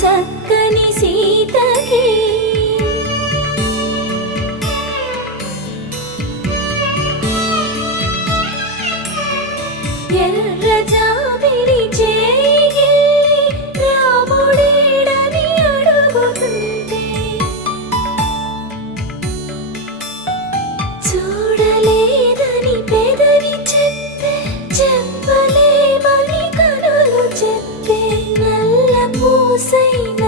చక్కని సీతకి ఎర్ర జాబిలి చేయి రాముడేడని అడుగుతుంటే చూడలేదని పెదవి చెప్పే చెప్పలేమని కనులు చెప్పే నల్ల పూసైన